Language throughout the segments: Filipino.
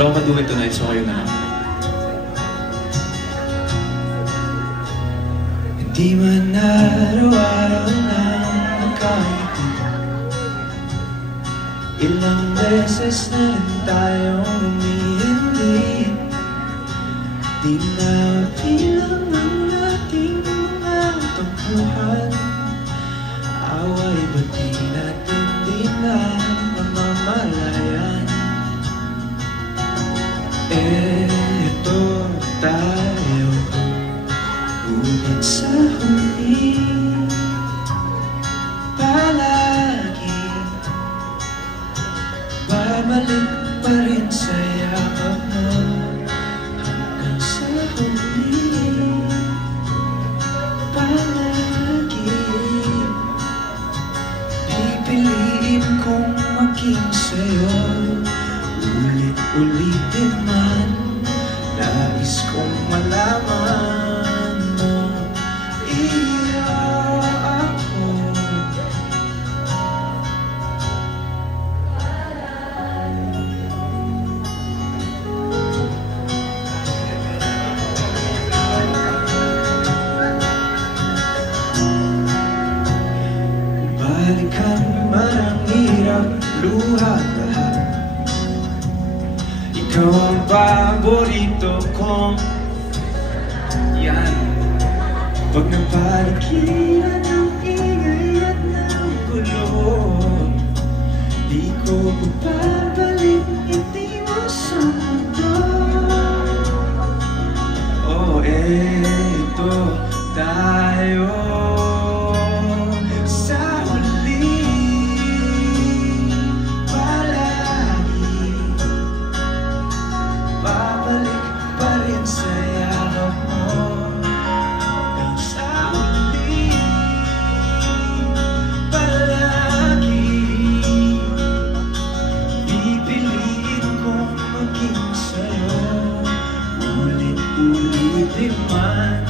Wala akong maduet tonight, so kayo na lang. Hindi man araw-araw na magkahiti, ilang beses na rin tayong umihindi. Di na bilang ang ating mga tampuhan, away ba't di natin di na mamamalayan? Eto tayo, ngunit sa huli palagi babalik pa rin sa yakap mo. Hanggang sa huli palagi pipiliin kong maging sa'yo. Ulit-ulitin man, nais kong malaman mo, iyo ako. Balikan man ang hirap, luha lahat, ikaw ang paborito kong yan. Pag napaligiran ng ingay at ng gulo, di ko babalik, hindi mo sa mundo. Oh, eto tayo sa huli palagi, babalik pa rin sa yakap mo. Hanggang sa huli palagi pipiliin kong maging sa'yo. Ulit-ulitin man,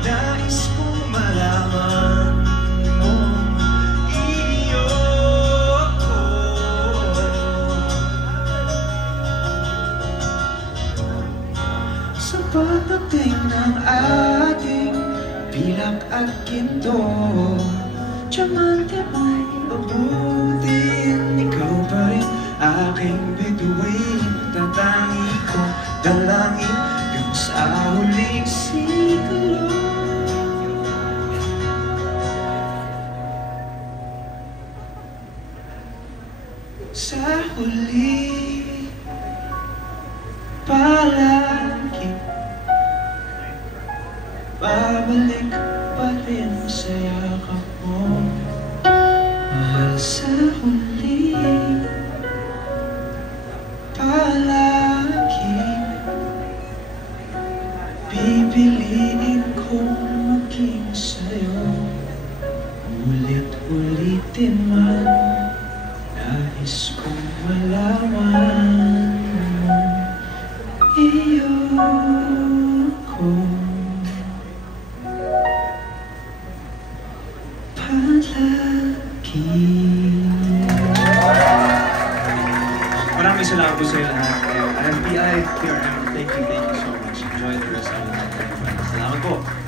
nais kong malaman mo, iyo ko. Sa pagdating ng ating pilak at ginto, diamante may abutin, ikaw pa rin aking bituin. Tatangi ko dalangin yung sa huling siglo. Sa huli palagi babalik pa rin sa yakap mo. Mahal, sa huli palagi pipiliin kong maging sa'yo. Ulit-ulitin man, nais kong malaman mo, iyo ko. Palagi. Maraming salamat po sa iyo lahat. RFPI, PRM, thank you so much. Enjoy the rest of the night, everybody. Salamat po.